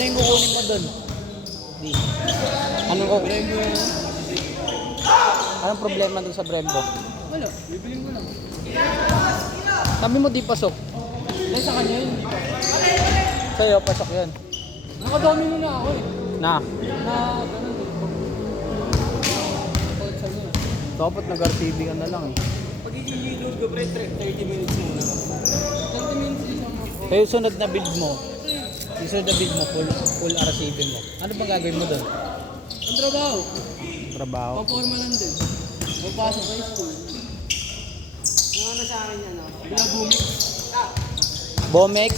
Ano yung kukunin mo doon? Di. Anong problema doon sa Brembo? Wala, bibiling ko lang. Sabi mo di pasok. Dahil sa kanya yun. Sa'yo, pasok yun. Nakadami mo na ako eh. Na. Na ganun eh. Pagod sa inyo. Dapat nag-RTB ka na lang eh. Pagiging load ko pre, 30 minutes muna. 30 minutes isang mga. Kaya yung sunod na build mo, full RCB mo. Ano bang gagawin mo doon? Ang trabaho. Trabaho? Pang-forma lang din. Magpasok sa school. Yung ano sa akin yan, binabumik. Bomex?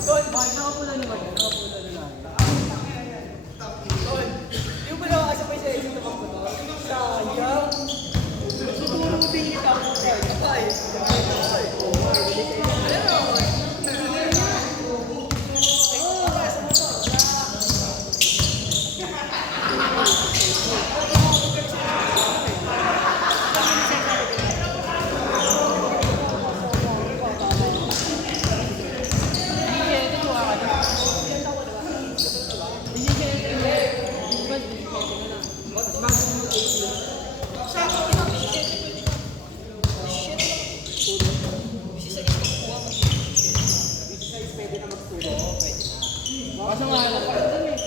Tol, bakit nakapula naman yan? Nakapula na lang. Tol, yung pala kasabay sa isip na pagputo. Sayang. Siguro tingin ka po kayo. Ay, Basta mahalap pa rin dun eh.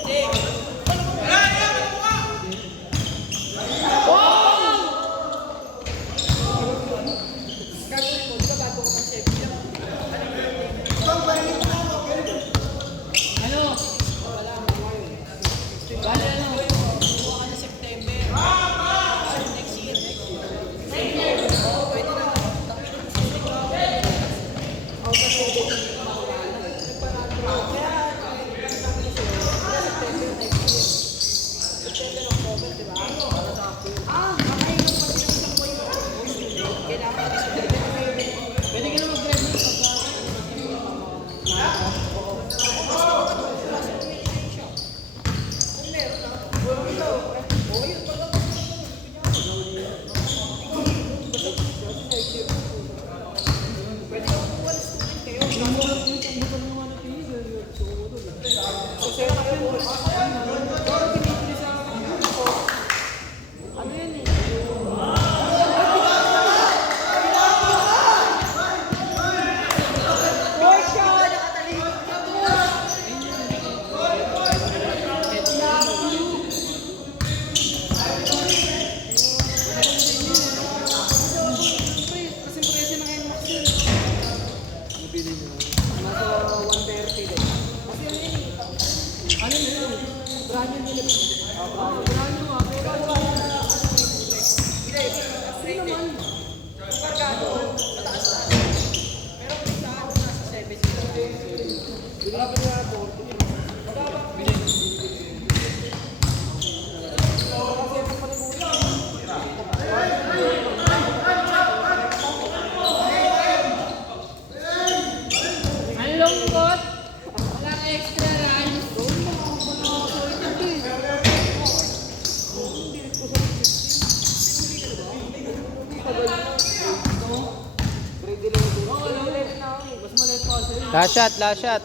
Last shot, last shot.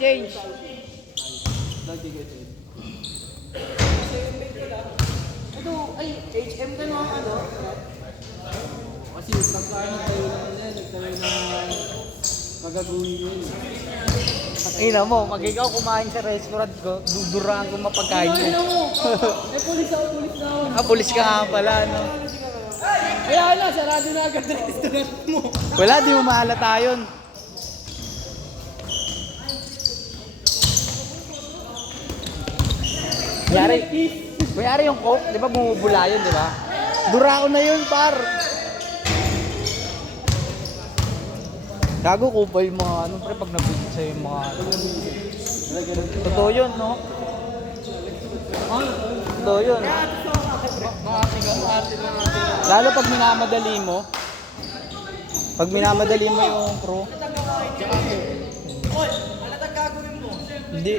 Change. Ito, ay, HM ka naman ano? Kasi yung pagkain tayo na yan, nagtayo na magagawin yun. Ina mo, magigaw kumain sa restaurant ko, duduraan ko mapagkain mo. Ano mo? Eh, pulis ako. Pulis ka nga pala, no? Kaya na, sarado na agad restaurant mo. Wala, di mo mahalata yun. Mayari yung coke, di ba bumubula yun, di ba? Durao na yun, par. Gago kupal yung mga ano pre pag nabigit sa'yo yung mga ano. Totoo yun, no? Totoo yun. Lalo pag minamadali mo. Pag minamadali mo yung pro. Hindi.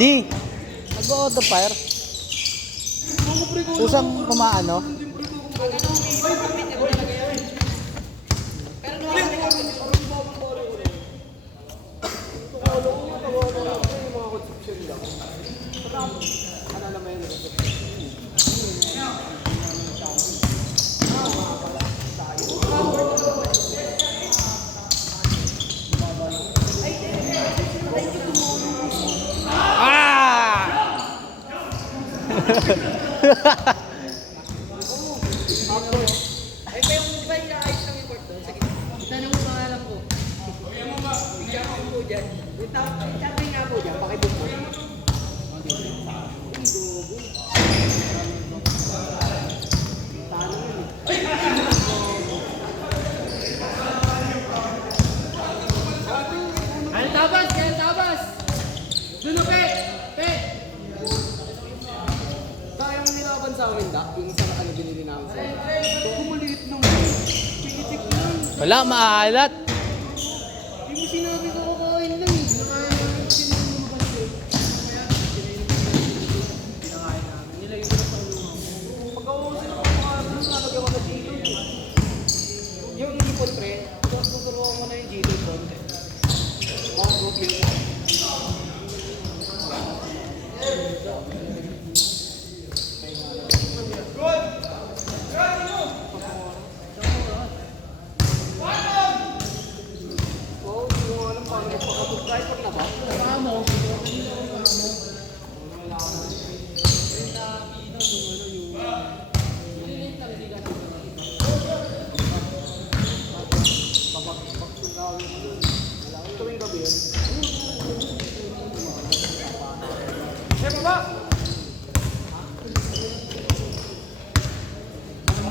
Di. Nag-auto fire. Usang kumaano. Ay, kayo kung ba i-ayos ng import doon? Sige. Tanong mo pangalan ko. I-champion po dyan. I-champion nga po dyan. Pakibog po. Ano tabas? Kaya tabas! Dulo, pe! Pe! Kaya yung nilaban sa akin, Dak, yung sa ano binili namin sa akin. Kung maliit nung pinitik lang. Wala, maalat. Hindi mo sinabi ko kakain lang eh. Pinakain namin sinulubas yun. Pinakain namin. Nilagay ko na sa ulo. Pagkawasin ako mga nalagyan ko na dito. Yung ipon pre, tuturuan mo na yung dito doon. Mga group yun.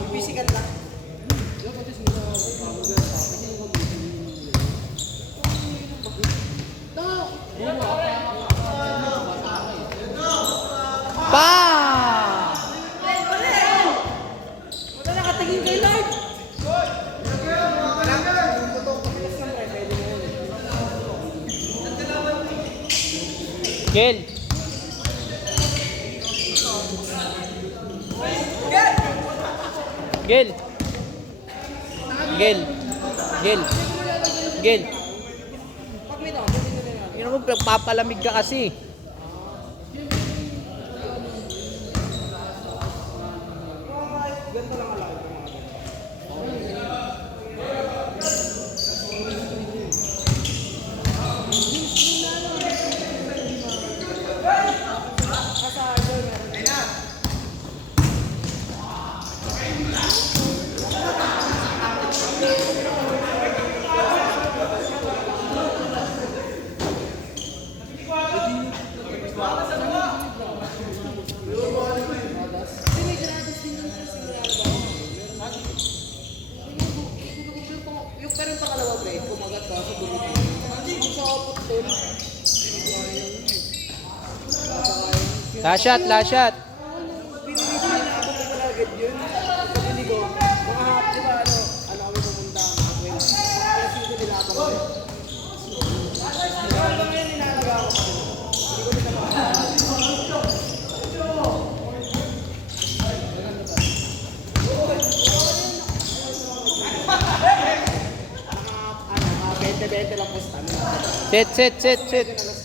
Physical lang. Pa! Wala nakatingin kay live. Gel. Gel. Gel. Gel. Gel. Pag may daw, pwede na rin. Yun mo, papalamig ka kasi. Ganito lang alay. Yung pero yung pangalawa pre, kumagat ka sa dulo. Yung sa putol. Last shot, last shot. Pinag-ibig na ako agad yun. Sa ko, mga hap, di ba ano kami pumunta, mga 12. Mga alas 5 nila ako kami. Hanggang ngayon ninalaga ako kami. Hindi ko nila makakala. Mga 20-20 lang po sa tamin. Set.